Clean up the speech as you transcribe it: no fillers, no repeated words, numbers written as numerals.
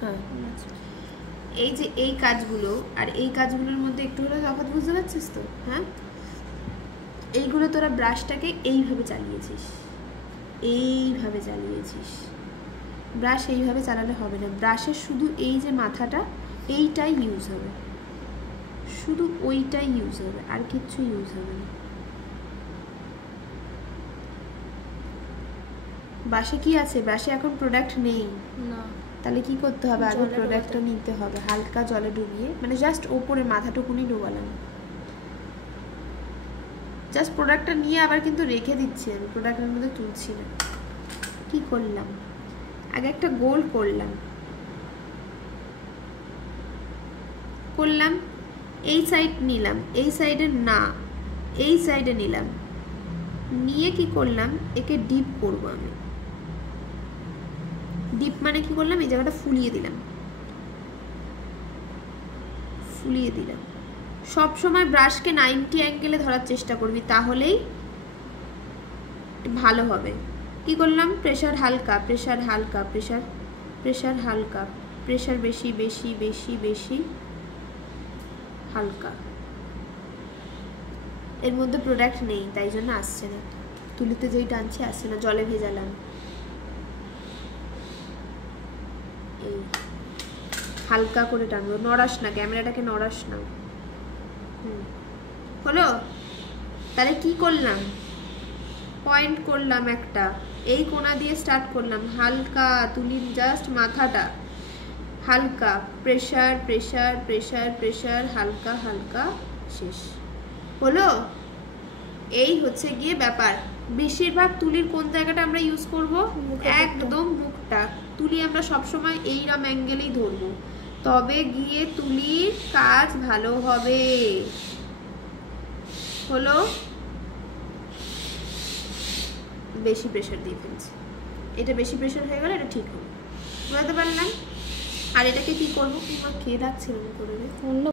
হ্যাঁ এই যে এই কাজগুলো আর এই কাজগুলোর মধ্যে একটু হলেও তফাৎ বুঝতে পারছিস তো? হ্যাঁ, এইগুলো তোরা ব্রাশটাকে এইভাবে চালিয়েছিস, এইভাবে চালিয়েছিস। ব্রাশ এইভাবে চালালে হবে না, ব্রাশের শুধু এই যে মাথাটা এইটাই ইউজ হবে, শুধু ওইটাই ইউজ হবে, আর কিচ্ছু ইউজ হবে না। ব্রাশে কি আছে? ব্রাশে এখন প্রোডাক্ট নেই না, তাহলে কি করতে হবে? আগে প্রোডাক্টটা নিতে হবে, হালকা জলে ডুবিয়ে, মানে জাস্ট ওপরে মাথাটুকুনি ডোবালাম, জাস্ট প্রোডাক্টটা নিয়ে আবার কিন্তু রেখে দিচ্ছি আমি, প্রোডাক্টের মধ্যে তুলছি না। কি করলাম? আগে একটা গোল করলাম, এই সাইড নিলাম, এই সাইডে না, এই সাইডে নিলাম, নিয়ে কি করলাম? একে ডিপ করবো আমি। ডিপ মানে কি করলাম? এই জায়গাটা ফুলিয়ে দিলাম, ফুলিয়ে দিলাম। সব সময় ব্রাশকে 90 অ্যাঙ্গেলে ধরার চেষ্টা করবি, তাহলেই ভালো হবে। কি করলাম? প্রেসার হালকা, প্রেসার হালকা, প্রেসার প্রেসার হালকা, প্রেসার বেশি বেশি বেশি বেশি, হালকা। এর মধ্যে প্রোডাক্ট নেই তাই জন্য আসছে না, তুলিতে যেই টানছি আসছে না, জলে ভেজালাম। এই হালকা করে টানবো, নড়াস না, ক্যামেরাটাকে নড়াস না। হলো? তাহলে কি করলাম? পয়েন্ট করলাম একটা, এই কোণা দিয়ে স্টার্ট করলাম, হালকা তুলির জাস্ট মাথাটা, হালকা প্রেসার প্রেসার প্রেসার প্রেসার, হালকা হালকা, শেষ। হলো? এই হচ্ছে গিয়ে ব্যাপার। বেশিরভাগ তুলির কোন জায়গাটা আমরা ইউজ করব? একদম মুখটা। তুলি আমরা সবসময় এইরকম অ্যাঙ্গেলেই ধরবো, তবে গিয়ে তুলির কাজ ভালো হবে। হলো? বেশি প্রেসার দিয়ে ফেলছি, এটা বেশি প্রেসার হয়ে গেলে এটা ঠিক হবে, বুঝতে পারলাম। আর এটাকে কি করবো? খেয়ে রাখছিলাম করে